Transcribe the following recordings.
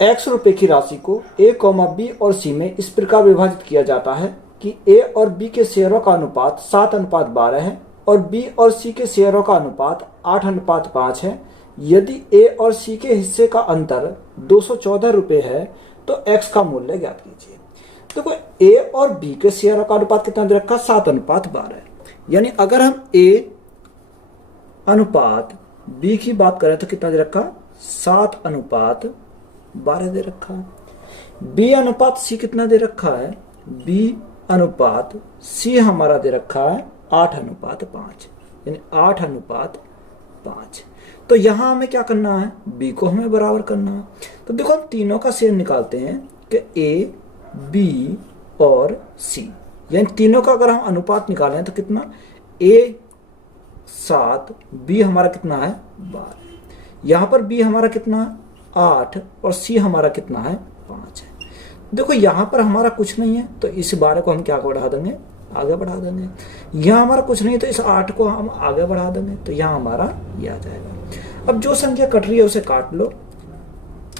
x रुपए की राशि को a, b और c में इस प्रकार विभाजित किया जाता है कि a और b के शेयरों का अनुपात 7:12 है और b और c के शेयरों का अनुपात 8:5 है। यदि a और c के हिस्से का अंतर 214 रुपये है तो x का मूल्य ज्ञात कीजिए। देखो a और b के शेयरों का अनुपात कितना दे रखा, 7:12 है। यानी अगर हम a अनुपात b की बात करें तो कितना दे रखा, 7:12 दे रखा है। b अनुपात c कितना दे रखा है, b अनुपात c हमारा दे रखा है 8:5, यानी 8:5। तो यहां हमें क्या करना है, b को हमें बराबर करना है। तो देखो हम तीनों का शेयर निकालते हैं कि a, b और c, यानी तीनों का अगर हम अनुपात निकालें तो कितना, a 7, b हमारा कितना है 12, यहां पर b हमारा कितना 8 और c हमारा कितना है 5 है। देखो यहां पर हमारा कुछ नहीं है तो इस 12 को हम क्या बढ़ा देंगे, आगे बढ़ा देंगे। यहां हमारा कुछ नहीं है तो इस 8 को हम आगे बढ़ा देंगे, तो यहां हमारा ये आ जाएगा। अब जो संख्या कट रही है उसे काट लो।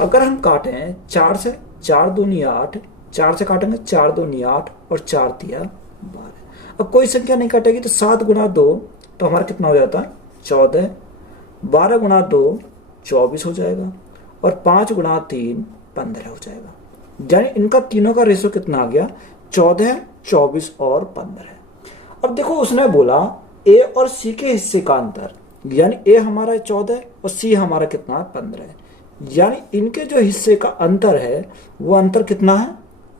अगर हम काटें 4 से, 4 दूनी 8, 4 से काटेंगे 4 दूनी 8 और 4 तिया 12। अब कोई संख्या नहीं कटेगी तो 7 गुना 2 तो हमारा कितना हो जाता है 14, 12 गुना 2 24 हो जाएगा और 5 गुना 3 15 हो जाएगा। यानी इनका तीनों का रेशो कितना आ गया, 14, 24 और 15। अब देखो उसने बोला a और c के हिस्से का अंतर, यानी a हमारा 14 और c हमारा कितना 15 है। यानी इनके जो हिस्से का अंतर है वो अंतर कितना है,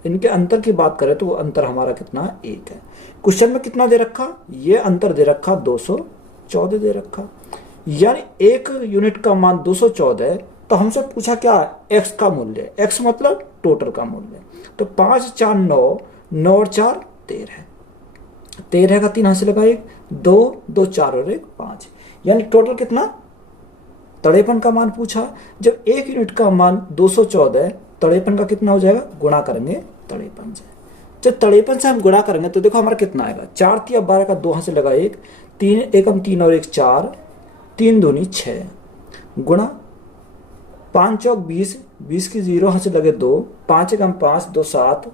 इनके अंतर की बात करें तो वो अंतर हमारा कितना 1 है। क्वेश्चन में कितना दे रखा, ये अंतर दे रखा 214 दे रखा, यानी 1 यूनिट का मान 214 है। तो हमसे पूछा क्या है, x का मूल्य, x मतलब टोटल का मूल्य। तो 5 4 9, 9 और 4 13, 13 का 3 हाथ से लगा 1, 2 2 4 और 1 5, यानी टोटल कितना, 53 का मान पूछा। जब 1 यूनिट का मान 214 है, 53 का कितना हो जाएगा, गुणा करेंगे 53 से। जब 53 से हम गुणा करेंगे तो देखो हमारा कितना आएगा, 4 तिया 12 का 2 हाथ से लगा 1, 3 एकम 3 और 1 4, 3 दूनी 6 गुणा 5 चौक 20, 20 की 0 हाथ से लगे 2, 5 एकम 5 2 7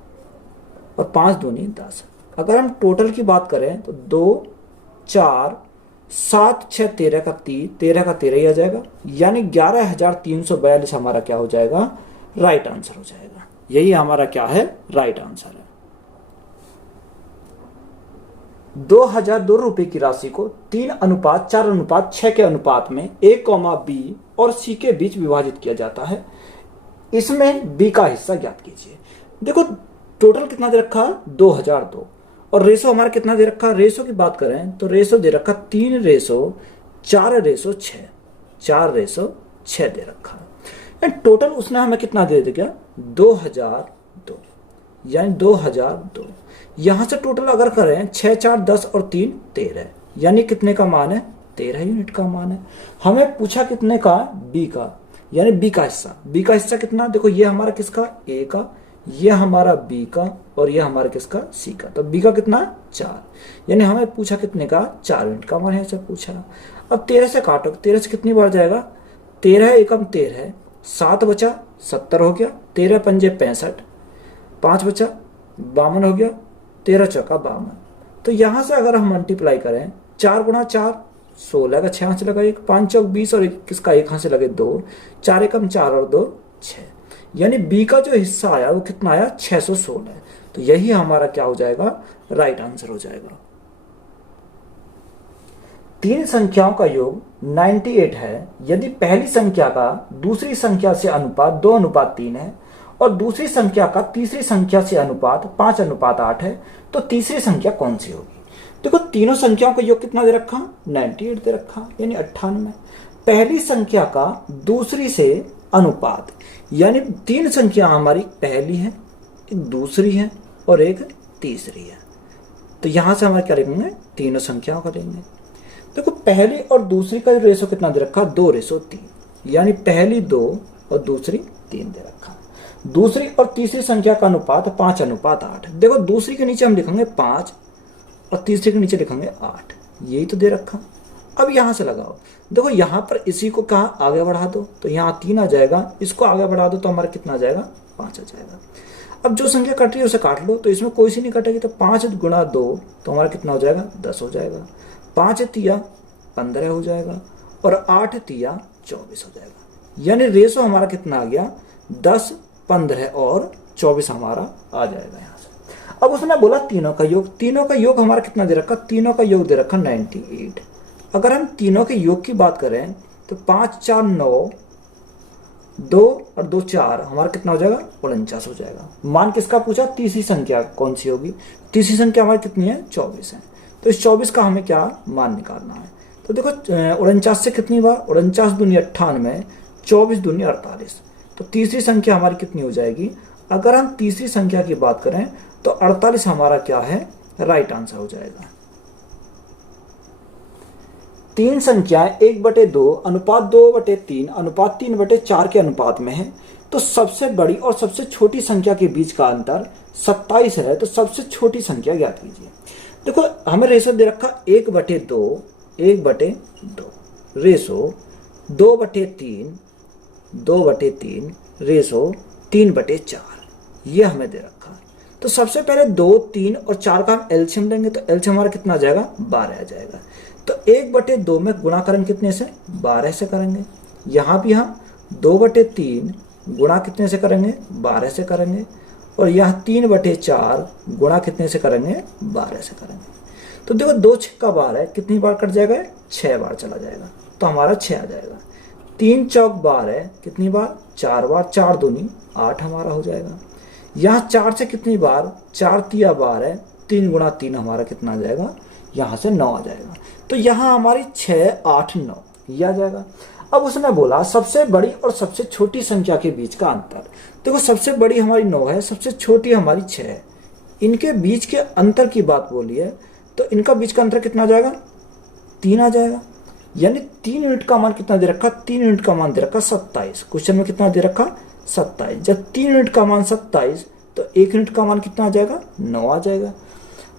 और 5 दूनी 10। अगर हम टोटल की बात करें तो 2 4 7 6 13 का 13 ही आ जाएगा, यानी 11,342 हमारा क्या हो जाएगा, राइट आंसर हो जाएगा। यही हमारा क्या है, राइट आंसर है। 2002 रुपए की राशि को 3:4:6 के अनुपात में a, b और c के बीच विभाजित किया जाता है। इसमें b का हिस्सा ज्ञात कीजिए। देखो टोटल कितना दे रखा, 2002 और रेशो हमारा कितना दे रखा, रेशो की बात करें तो रेशो दे रखा 3:4:6, 4:6 दे रखा है। टोटल उसने हमें कितना दे दिया, 2002, यानी 2002। यहां से टोटल अगर करें 6 4 10 और 3 13, यानी कितने का मान है, 13 यूनिट का मान है। हमें पूछा कितने का, b का, यानी b का हिस्सा। b का हिस्सा कितना, देखो ये हमारा किसका, a का, ये हमारा b का और ये हमारा किसका, c का। तो b का कितना 4, यानी हमें पूछा कितने का, 4 यूनिट का मान है पूछा। अब 13 से काटो, 13 से कितनी बार जाएगा, 13 एकम 13, 7 बचा 70 हो गया, 13 पंजे 65, 5 बचा 52 हो गया, 13 चौका 52। तो यहां से अगर हम मल्टीप्लाई करें, 4 गुणा 4 16 का 6 हाथ से लगा 1, 5 चौक 20 और किसका 1 हाथ से लगे 2, 4 एकम 4 और 2 6, यानी b का जो हिस्सा आया वो कितना आया, 616। तो यही हमारा क्या हो जाएगा, राइट आंसर हो जाएगा। 3 संख्याओं का योग 98 है यदि पहली संख्या का दूसरी संख्या से अनुपात 2:3 है और दूसरी संख्या का तीसरी संख्या से अनुपात 5:8 है, तो तीसरी संख्या कौन सी होगी। देखो तीनों संख्याओं का योग कितना दे रखा, 98 दे रखा, यानी 98। पहली संख्या का दूसरी से अनुपात, यानी 3 संख्या हमारी पहली है, एक दूसरी है और एक तीसरी है। तो यहां से हमारे क्या लिखेंगे, तीनों संख्याओं का लेंगे। देखो पहली और दूसरी का रेशो कितना दे रखा, 2:3, यानी पहली 2 और दूसरी 3 दे रखा। दूसरी और तीसरी संख्या का अनुपात 5:8। देखो दूसरी के नीचे हम लिखेंगे 5 और तीसरे के नीचे लिखेंगे 8, यही तो दे रखा। अब यहां से लगाओ, देखो यहां पर इसी को कहा आगे बढ़ा दो तो यहाँ 3 आ जाएगा, इसको आगे बढ़ा दो तो हमारा कितना आ जाएगा, 5 आ जाएगा। अब जो संख्या कट रही है उसे काट लो, तो इसमें कोई सी नहीं कटेगी, तो 5 गुणा 2 तो हमारा कितना हो जाएगा, 10 हो जाएगा। 5 तिया 15 हो जाएगा और 8 तिया 24 हो जाएगा। यानी रेशो हमारा कितना आ गया, 10, 15 और 24 हमारा आ जाएगा यहाँ से। अब उसने बोला तीनों का योग, तीनों का योग हमारा कितना दे रखा, तीनों का योग दे रखा 98। अगर हम तीनों के योग की बात करें तो 5 4 9, 2 और 2 4 हमारा कितना हो जाएगा, 49 हो जाएगा। मान किसका पूछा, तीसरी संख्या कौन सी होगी, तीसरी संख्या हमारी कितनी है, 24 है। तो इस 24 का हमें क्या मान निकालना है, तो देखो 49 से कितनी बार, 49 दूनी 98, 24 दूनी 48, तो तीसरी संख्या हमारी कितनी हो जाएगी। अगर हम तीसरी संख्या की बात करें तो 48 हमारा क्या है, राइट आंसर हो जाएगा। तीन संख्याएं 1/2 अनुपात 2/3 अनुपात 3/4 के अनुपात में है, तो सबसे बड़ी और सबसे छोटी संख्या के बीच का अंतर 27 है, तो सबसे छोटी संख्या ज्ञात कीजिए। देखो हमें रेशो दे रखा 1/2, 1/2 रेशो 2/3, 2/3 रेशो 3/4, ये हमें दे रखा है। तो सबसे पहले 2, 3 और 4 का हम एलसीएम लेंगे, तो एलसीएम हमारा कितना आ जाएगा, 12 आ जाएगा। तो 1/2 में गुणाकरण कितने से, 12 से करेंगे। यहाँ भी हम 2/3 गुणा कितने से करेंगे, 12 से करेंगे, और यहाँ 3/4 गुणा कितने से करेंगे, 12 से करेंगे। तो देखो 2 6 12 कितनी बार कट जाएगा, 6 बार चला जाएगा, तो हमारा 6 आ जाएगा। 3 चौक 12 कितनी बार, 4 बार, 4 दूनी 8 हमारा हो जाएगा। यहाँ 4 से कितनी बार, 4 तिया 12, 3 गुणा 3 हमारा कितना आ जाएगा, यहाँ से 9 आ जाएगा। तो यहाँ हमारी 6 8 9 ये आ जाएगा। अब उसने बोला सबसे बड़ी और सबसे छोटी संख्या के बीच का अंतर। देखो सबसे बड़ी हमारी 9 है, सबसे छोटी हमारी 6 है। इनके बीच के अंतर की बात बोली है, तो इनका बीच का अंतर कितना आ जाएगा, 3 आ जाएगा। यानी 3 यूनिट का मान कितना दे रखा, 3 यूनिट का मान दे रखा 27। क्वेश्चन में कितना दे रखा, 27। जब 3 यूनिट का मान 27 तो 1 यूनिट का मान कितना आ जाएगा, 9 आ जाएगा।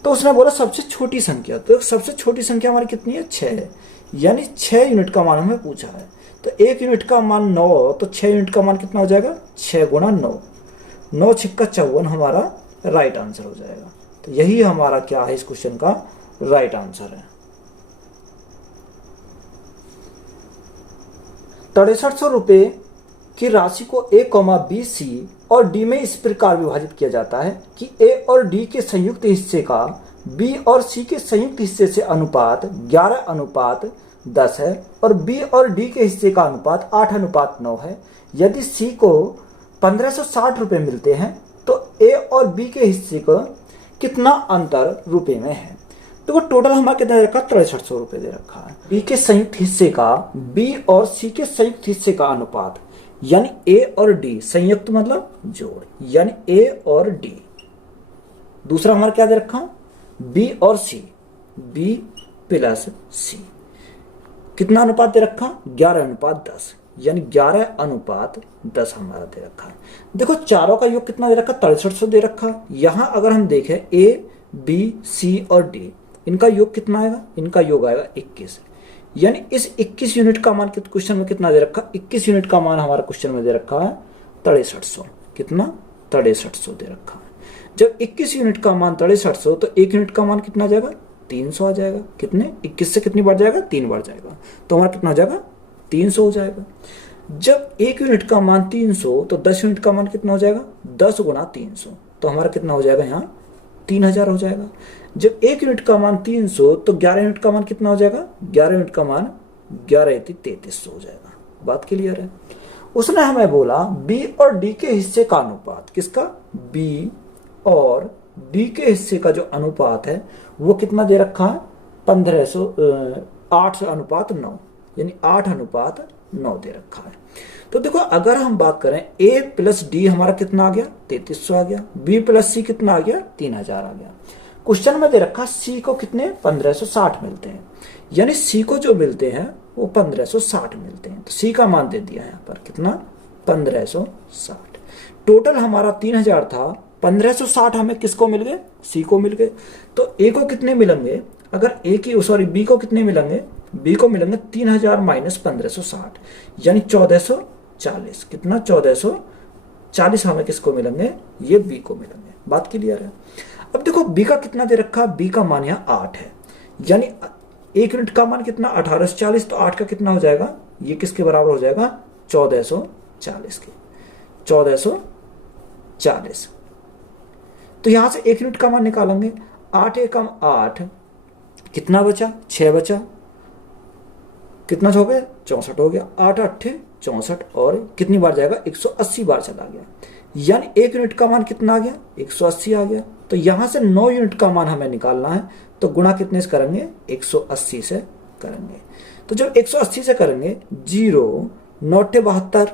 तो उसने बोला सबसे छोटी संख्या, तो सबसे छोटी संख्या हमारी कितनी है, 6 है। यानी 6 यूनिट का मान हमें पूछा है, तो 1 यूनिट का मान 9, तो 6 यूनिट का मान कितना हो जाएगा, 6 गुणा 9, 9 6 54 हमारा राइट आंसर हो जाएगा। तो यही हमारा क्या है, इस क्वेश्चन का राइट आंसर है। 6300 रुपये की राशि को A, B, C और D में इस प्रकार विभाजित किया जाता है कि A और D के संयुक्त हिस्से का B और C के संयुक्त हिस्से से अनुपात 11:10 है और B और D के हिस्से का अनुपात 8:9 है। यदि C को 1560 रुपये मिलते हैं तो A और B के हिस्से का कितना अंतर रुपए में है। तो टोटल हमारा कितना दे रखा, 6300 रुपये दे रखा है। B के संयुक्त हिस्से का B और C के संयुक्त हिस्से का अनुपात, यानी A और D संयुक्त मतलब जोड़, यानी A और D। दूसरा हमारा क्या दे रखा, B और C, B प्लस C। कितना अनुपात दे रखा, 11:10, यानी 11:10 हमारा दे रखा है। देखो चारों का योग कितना दे रखा, 6300 दे रखा। यहां अगर हम देखें A, B, C और D, इनका योग कितना आएगा, इनका योग आएगा 21। यानी इस 21 यूनिट का मान क्वेश्चन में कितना दे रखा, 21 यूनिट का मान हमारा क्वेश्चन में दे रखा है 6300। कितना, 6300 दे रखा है। जब 21 यूनिट का मान 6300 तो 1 यूनिट का मान कितना आ जाएगा, 300 आ जाएगा। कितने, 21 से कितनी बार जाएगा, 3 बार जाएगा, तो हमारा कितना हो जाएगा, 300 हो जाएगा। जब 1 यूनिट का मान 300 तो 10 यूनिट का मान कितना हो जाएगा, 10 गुणा 300, तो हमारा कितना हो जाएगा, यहाँ 3000 हो जाएगा। जब 1 यूनिट का मान 300 तो 11 यूनिट का मान कितना हो जाएगा, 11 यूनिट का मान 11×3300 हो जाएगा। बात क्लियर है। उसने हमें बोला B और D के हिस्से का अनुपात, किसका, B और D के हिस्से का जो अनुपात है वो कितना दे रखा है, 8:9, यानी 8:9 दे रखा है। तो देखो अगर हम बात करें A प्लस D हमारा कितना आ गया, 3300 आ गया। B प्लस C कितना आ गया, 3000 आ गया। क्वेश्चन में दे रखा C को कितने, 1560 मिलते हैं, यानी C को जो मिलते हैं वो 1560 मिलते हैं। तो C का मान दे दिया यहाँ पर कितना, 1560। टोटल हमारा 3000 था, 1560 हमें किसको मिल गए, C को मिल गए। तो A को कितने मिलेंगे, अगर B को कितने मिलेंगे, बी को मिलेंगे 3000 माइनस 1560 यानी 1440। कितना? 1440 हमें किसको मिलेंगे? ये बी को मिलेंगे। बात क्लियर है? अब देखो बी का कितना दे रखा? बी का मान यहाँ 8 है, यानी 1 यूनिट का मान कितना? 1840। तो 8 का कितना हो जाएगा? ये किसके बराबर हो जाएगा? 1440 के। 1440। तो यहां से 1 यूनिट का मान निकालेंगे। 8 एकम 8, कितना बचा? 6 बचा। कितना हो गया? 64 हो गया। 8 8 64 और कितनी बार जाएगा? 180 बार चला गया, यानी 1 यूनिट का मान कितना आ गया? 180 आ गया। तो यहां से 9 यूनिट का मान हमें निकालना है, तो गुणा कितने से करेंगे? 180 से करेंगे। तो जब 180 से करेंगे, 0 9 72,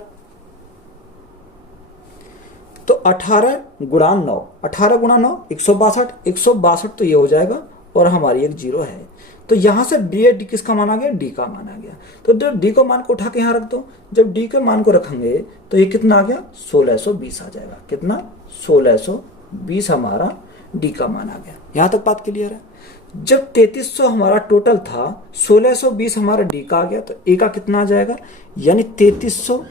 तो 18 गुणा 9, 18 गुणा 9 162। 162 तो ये हो जाएगा और हमारी एक 0 है। तो यहां से डी किसका मान आ गया? डी का मान आ गया। तो जब डी को मान को उठा के यहां रख दो, जब डी के मान को रखेंगे तो ये कितना आ गया? 1620 आ जाएगा। कितना? 1620 हमारा डी का मान आ गया। यहां तक बात क्लियर है? जब 3300 हमारा टोटल था, 1620 हमारा डी का आ गया, तो ए का कितना आ जाएगा? यानी 3300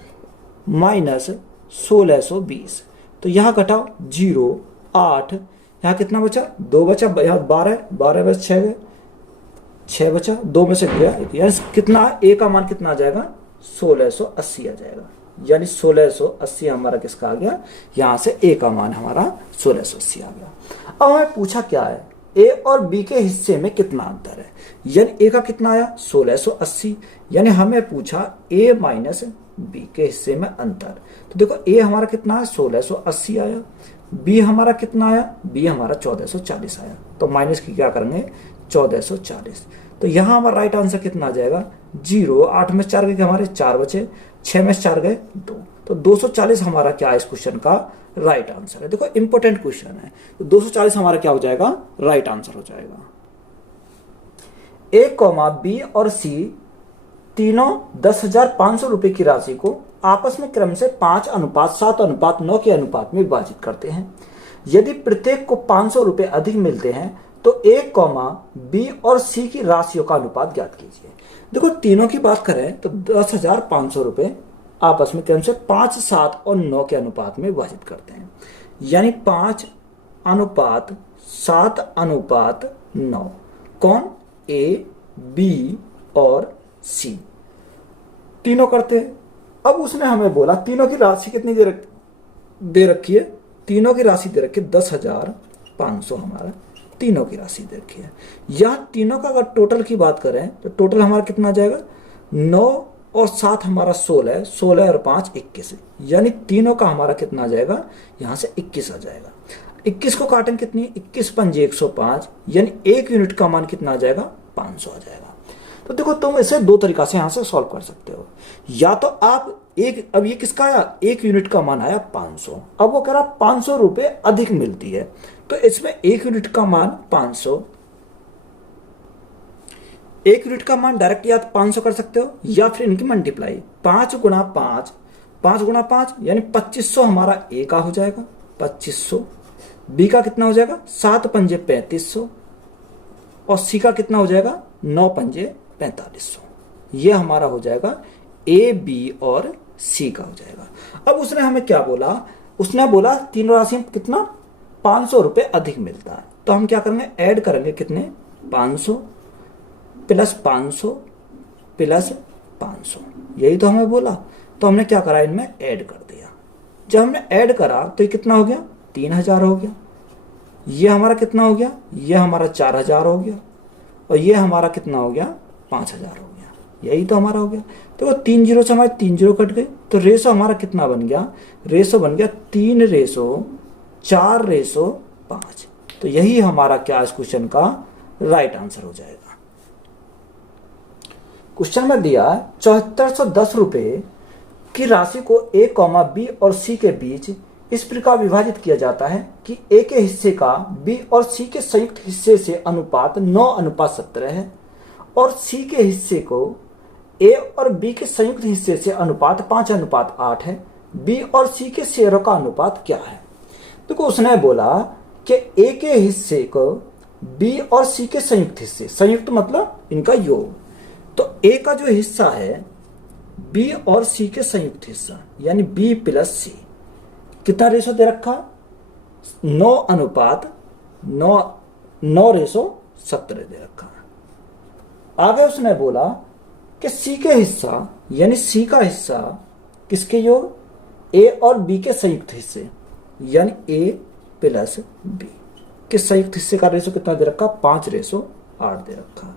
माइनस 1620। तो यहां घटाओ 0 8, यहां कितना बचा? 2 बचा। यहां 12 में 6 गए, 6 बचा, 2 में से गया, यानी कितना? ए का मान कितना आ जाएगा? 1680 आ जाएगा। यानी 1680 हमारा किसका आ गया? यहां से ए का मान हमारा 1680 आ गया। अब हमें पूछा क्या है? ए और बी के हिस्से में कितना अंतर है, यानी ए का कितना आया? 1680, यानी हमें पूछा ए माइनस बी के हिस्से में अंतर। तो देखो ए हमारा कितना है? 1680 आया। बी हमारा कितना आया? बी हमारा 1440 आया। तो माइनस की क्या करेंगे? 1440। तो यहां हमारा राइट आंसर कितना आ जाएगा? 0 8 में 4 गए, हमारे 4 बचे, 6 में 4 गए 2। तो 240 हमारा क्या है इस क्वेश्चन का राइट आंसर है। देखो इंपॉर्टेंट क्वेश्चन है। तो 240 हमारा क्या हो जाएगा? राइट आंसर हो जाएगा। ए कॉमा बी और सी तीनों 10,500 रुपए की राशि को आपस में क्रम से 5:7:9 के अनुपात में विभाजित करते हैं। यदि प्रत्येक को 500 रुपए अधिक मिलते हैं तो ए कॉमा बी और सी की राशियों का अनुपात ज्ञात कीजिए। देखो तीनों की बात करें तो 10,500 रुपए आपस में क्रम से 5, 7 और 9 के अनुपात में विभाजित करते हैं, यानी 5:7:9। कौन? ए, बी और सी तीनों करते हैं। अब उसने हमें बोला तीनों की राशि कितनी दे रखी है? तीनों की राशि दे रखी है 10,500 हमारा तीनों की राशि दे रखी है। यहाँ तीनों का अगर टोटल की बात करें तो टोटल हमारा कितना आ जाएगा? 9 और 7 हमारा 16, 16 और 5 21, यानी तीनों का हमारा कितना आ जाएगा? यहाँ से 21 आ जाएगा। 21 को काटें कितनी? 21 पंजे 105, यानी 1 यूनिट का मान कितना आ जाएगा? 500 आ जाएगा। तो देखो तुम इसे दो तरीका से यहां से सॉल्व कर सकते हो। या तो आप एक, अब ये किसका आया? 1 यूनिट का मान आया 500। अब वो कह रहा 500 रुपए अधिक मिलती है, तो इसमें 1 यूनिट का मान 500, 1 यूनिट का मान डायरेक्ट या 500 कर सकते हो, या फिर इनकी मल्टीप्लाई 5 गुणा 5, 5 गुणा 5 यानी 2500 हमारा ए का हो जाएगा। 2500 बी का कितना हो जाएगा? 7 पंजे 3500 और सी का कितना हो जाएगा? 9 पंजे 4500। ये हमारा हो जाएगा ए, बी और सी का हो जाएगा। अब उसने हमें क्या बोला? उसने बोला तीनों राशि में कितना? 500 रुपए अधिक मिलता है। तो हम क्या करेंगे? ऐड करेंगे कितने? 500 प्लस 500 प्लस 500, यही तो हमें बोला। तो हमने क्या करा? इनमें ऐड कर दिया। जब हमने ऐड करा तो ये कितना हो गया? 3000 हो गया। ये हमारा कितना हो गया? ये हमारा 4000 हो गया। और ये हमारा कितना हो गया? 5000 हो गया। यही तो हमारा हो गया। तो 3 जीरो से हमारे 3 जीरो कट गए, तो रेशो हमारा कितना बन गया? रेशो बन गया 3:4:5। तो यही हमारा क्या इस क्वेश्चन का राइट आंसर हो जाएगा। क्वेश्चन में दिया 7410 रुपए की राशि को ए कॉमा बी और सी के बीच इस प्रकार विभाजित किया जाता है कि ए के हिस्से का बी और सी के संयुक्त हिस्से से अनुपात 9:17 है और सी के हिस्से को ए और बी के संयुक्त हिस्से से अनुपात 5:8 है। बी और सी के शेयरों का अनुपात क्या है? देखो उसने बोला कि ए के हिस्से को बी और सी के संयुक्त हिस्से, संयुक्त मतलब इनका योग, तो ए का जो हिस्सा है बी और सी के संयुक्त हिस्सा यानी बी प्लस सी, कितना रेशो दे रखा? 9:9 दे रखा है। आगे उसने बोला कि सी के हिस्सा यानी सी का हिस्सा किसके योग? ए और बी के संयुक्त हिस्से यानी ए प्लस बी के संयुक्त हिस्से का रेशो कितना दे रखा? 5:8 दे रखा है।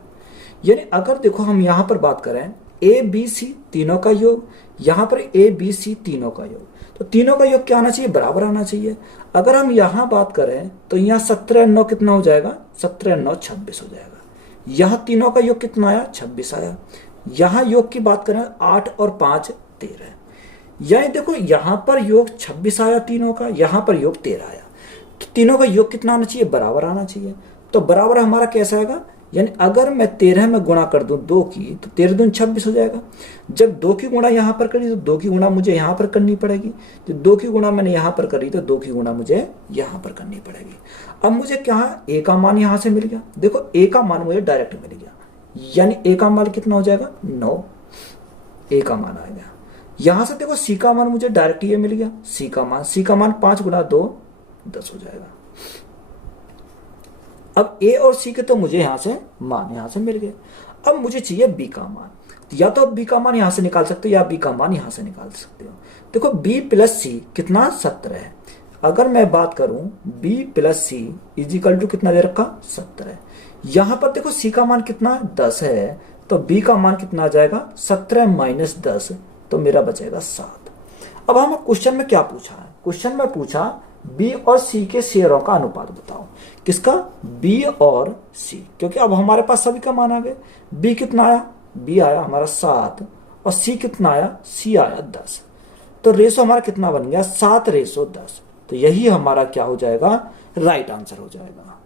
यानी अगर देखो हम यहां पर बात करें ए बी सी तीनों का योग, यहां पर ए बी सी तीनों का योग, तो तीनों का योग क्या आना चाहिए? बराबर आना चाहिए। अगर हम यहां बात करें तो यहां 17 कितना हो जाएगा? 17 26 हो जाएगा। यहां तीनों का योग कितना आया? 26 आया। यहां योग की बात करें 8 और 5 13, यानी देखो यहां पर योग 26 आया तीनों का, यहां पर योग 13 आया, तो तीनों का योग कितना आना चाहिए? बराबर आना चाहिए। तो बराबर हमारा कैसा आएगा? यानी अगर मैं 13 में गुणा कर दूं 2 की तो 13 दूनी 26 हो जाएगा। जब 2 की गुणा यहां पर करी तो 2 की गुणा मुझे यहां पर करनी पड़ेगी। जब 2 की गुणा मैंने यहां पर करी तो 2 की गुणा मुझे यहां पर करनी पड़ेगी। अब मुझे क्या है? ए का मान यहां से मिल गया। देखो ए का मान मुझे डायरेक्ट मिल गया, यानी ए का मान कितना हो जाएगा? 9 ए का मान आ गया। यहां से देखो सी का मान मुझे डायरेक्ट ये मिल गया, सी का मान 5 गुणा 2 10 हो जाएगा। अब ए और सी के तो मुझे यहां से मान यहां से मिल गए। अब मुझे चाहिए बी का मान, या तो बी का मान यहां से निकाल सकते हो या बी का मान यहां से निकाल सकते हो। देखो बी प्लस सी कितना? 17 है। अगर मैं बात करूं B plus C is equal to कितना दे रखा? 17 है। यहां पर देखो सी का मान कितना? 10 है, तो बी का मान कितना आ जाएगा? 17 माइनस 10, तो मेरा बचेगा 7। अब हमें क्वेश्चन में क्या पूछा है? क्वेश्चन में पूछा बी और सी के शेयरों का अनुपात बताओ। किसका? बी और सी, क्योंकि अब हमारे पास सभी का मान आ गए। बी कितना आया? बी आया हमारा 7, और सी कितना आया? सी आया 10। तो रेशो हमारा कितना बन गया? 7:10। तो यही हमारा क्या हो जाएगा? राइट आंसर हो जाएगा।